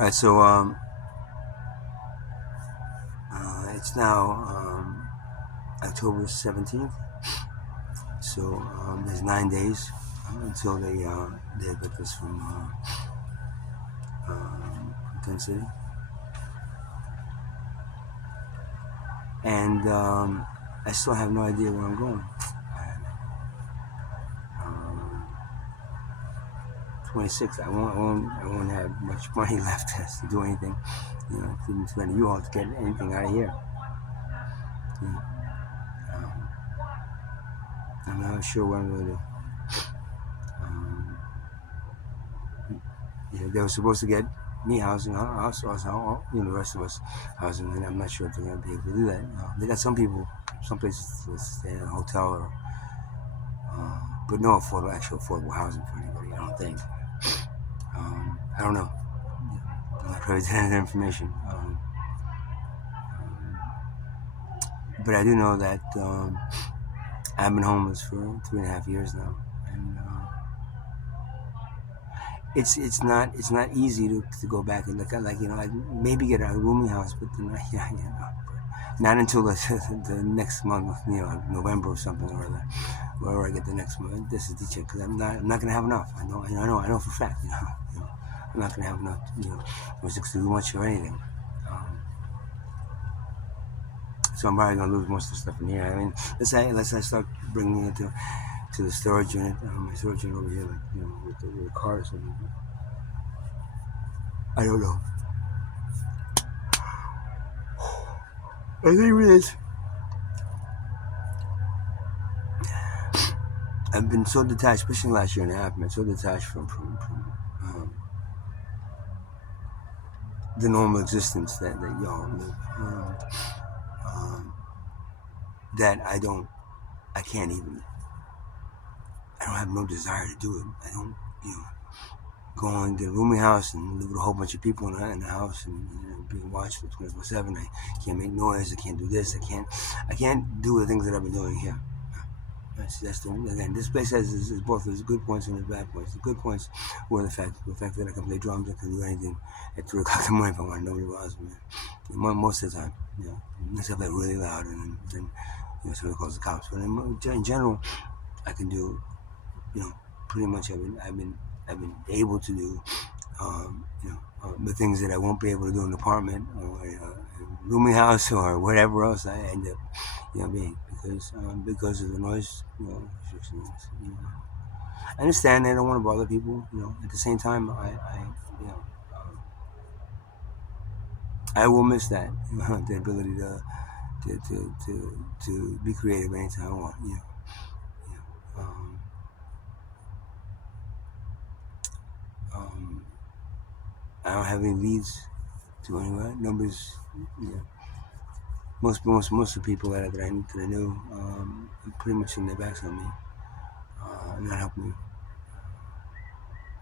All right, so it's now October 17th. So there's 9 days until they evict us from Tent City, and I still have no idea where I'm going. Um, 26. I won't have much money left to do anything. Didn't spend a U-Haul to get anything out of here. You know, um, I'm not sure what I'm going to do. Um, they were supposed to get me housing, the rest of us housing, and I'm not sure if they're going to be able to do that. They got some people, some places to stay in a hotel, but no actual affordable housing for anybody. I don't think. I don't know. I'm not privy to that information. But I do know that I've been homeless for 3.5 years now, and it's not easy to go back and look at, like maybe get a rooming house, but then not until the next month, November or something or other, wherever I get the next month. This is the check because I'm not gonna have enough. I know for a fact. I'm not gonna have enough. To do much or anything. Um, so I'm probably gonna lose most of the stuff in here. I mean, let's I start bringing it to the storage unit. My storage unit over here, like with the cars. I don't know. I think it is. I've been so detached, especially last year and a half. Man, so detached from the normal existence that y'all live. Um, that I can't even. I don't have no desire to do it. I don't, go and get a rooming house and live with a whole bunch of people in the house and being watched for 24/7. I can't make noise. I can't do this. I can't do the things that I've been doing here. Again, this place has both its good points and its bad points. The good points were the fact that I can play drums. I can do anything at 3 o'clock in the morning if I want. Nobody bothers me. Most of the time, unless I play really loud and then somebody calls the cops. But in general, I can do pretty much. I've been able to do the things that I won't be able to do in an apartment or a rooming house or whatever else I end up being because of the noise restrictions. I understand I don't want to bother people. At the same time, you know I will miss that the ability to be creative anytime I want. You know. Um, I don't have any leads to anywhere. Nobody's. You know, most of the people that I knew pretty much in their backs on me, not helping me.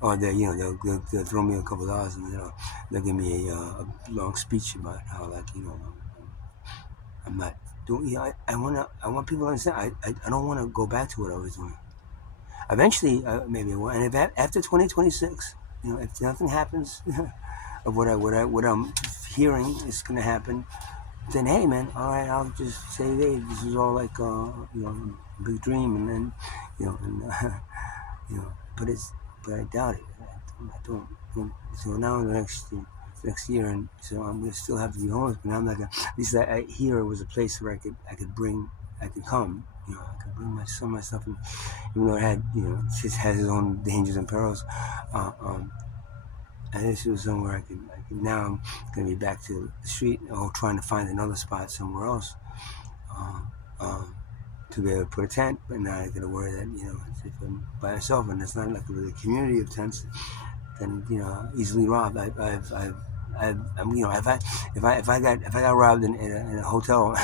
Or they'll throw me a couple of dollars and they'll give me a long speech about how I'm not doing. I want people to understand. I don't want to go back to what I was doing. Eventually, maybe I will. And if after 2026, if nothing happens of what I'm hearing is going to happen, then hey man, all right, I'll just say hey, this is all like a big dream, and then and but I doubt it. I don't. So now the next year, and so I'm gonna still have to be homeless, but I'm not gonna. At least here was a place where I could come. I could bring some of my stuff, and even though it had it has its own dangers and perils. Uh, um, and this was somewhere I could. Now I'm gonna be back to the street or trying to find another spot somewhere else. Uh, um, to be able to put a tent, but now I gotta worry that if I'm by myself and it's not like a really community of tents, then easily robbed. I'm if I got robbed in a hotel,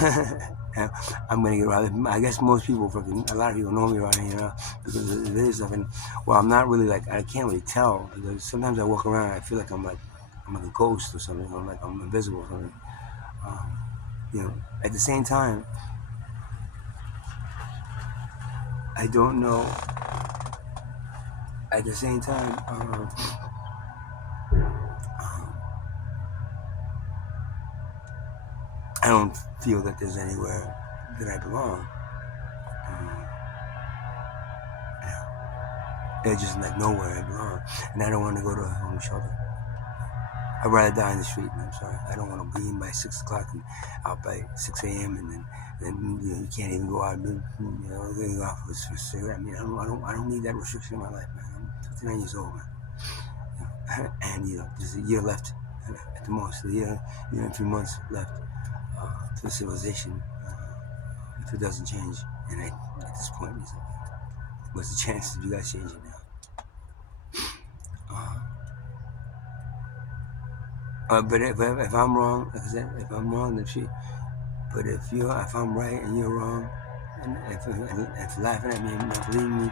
I'm gonna get robbed. I guess most people, a lot of people know me around here, because of the video stuff. And well, I'm not really like I can't really tell because sometimes I walk around and I feel like I'm like a ghost or something. I'm like I'm invisible or something. Um, at the same time, I don't know. At the same time, I don't feel that there's anywhere that I belong. Um, yeah, it's just like nowhere I belong, and I don't want to go to a homeless shelter. I'd rather die in the street. I'm sorry. I don't want to be in by 6 o'clock and out by 6 a.m. and then you can't even go out. Getting off for a cigarette. I mean, I don't need that restriction in my life, man. I'm 59 years old, man. And there's a year left at the most. A year and 3 months left for civilization if it doesn't change. And at this point, what's the chances of you guys changing now? But if I'm wrong, like I said, if I'm wrong, then shit. But if I'm right and you're wrong, and if laughing at me and not believing me,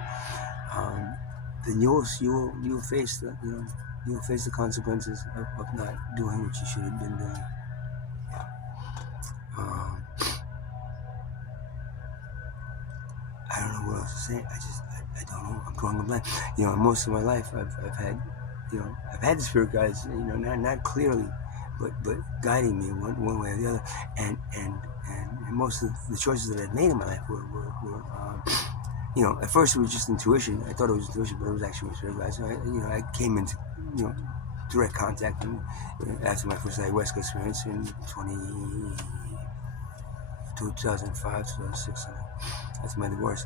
then you'll face the consequences of not doing what you should have been doing. Um, I don't know what else to say. I don't know. I'm drawing a blank. Most of my life I've had I've had the spirit guides. Not clearly, but guiding me one way or the other. And most of the choices that I've made in my life were at first it was just intuition. I thought it was intuition, but it was actually my spirit guides. So I came into direct contact after my first ayahuasca experience in 2005, 2006. That's my divorce.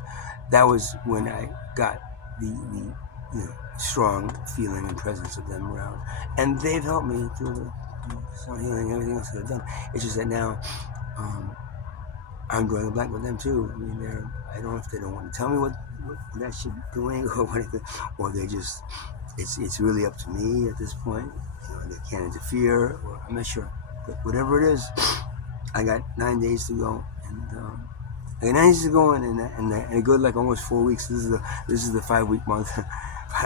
That was when I got the strong feeling and presence of them around, and they've helped me through the sound healing and everything else that I've done. It's just that now I'm drawing a blank with them too. I mean, I don't know if they don't want to tell me what I should be doing or they just it's really up to me at this point. They can't interfere, or I'm not sure. But whatever it is, I got 9 days to go, and I got 9 days to go, and I go like almost 4 weeks. This is the 5 week month. I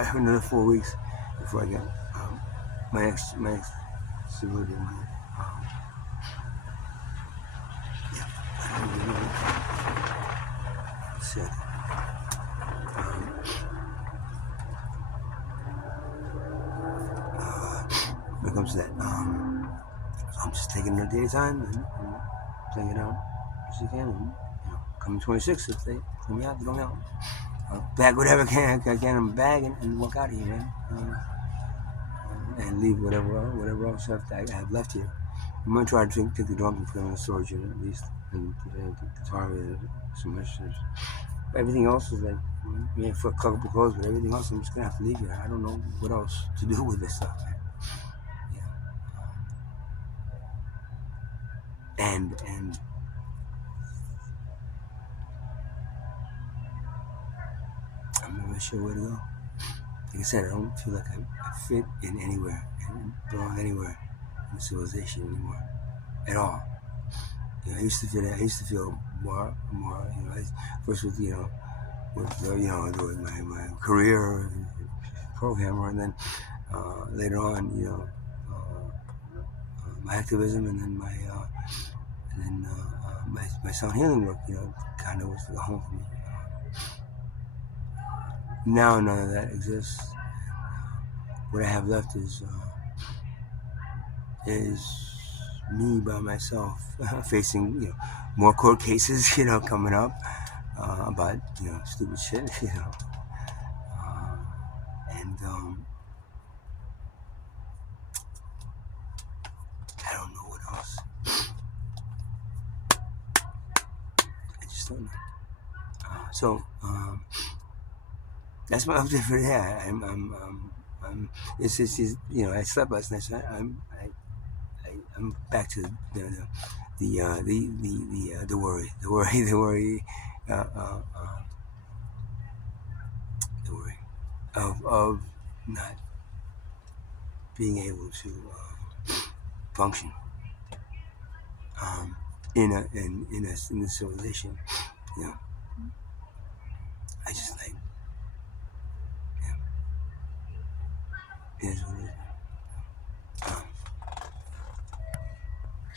have another 4 weeks before I get my next civility month. Yeah, I don't really know. Sick. When it comes to that, so I'm just taking it a day at a time and playing it out as you can. And, come 26, if they come me out, they don't help. Bag whatever I can in my bag and walk out of here, man. And leave whatever else I have left here. I'm gonna try to take the drums and put them in the storage unit at least, and the guitar and some instruments. Everything else is like, for a couple of clothes, but everything else I'm just gonna have to leave here. I don't know what else to do with this stuff, man. And I'm not really sure where to go. Like I said, I don't feel like I fit in anywhere and belong anywhere in the civilization anymore at all. I used to fit in. I used to feel more. First with with my career programmer, and then later on, my activism, and then my sound healing work. Kind of was the home for me. Now none of that exists. What I have left is me by myself, facing more court cases, coming up about stupid shit, and I don't know what else. I just don't know. So that's my update for today. It's I slept last night, so I'm back to the worry, the worry of not being able to function in a civilization. I just like, it is what it is.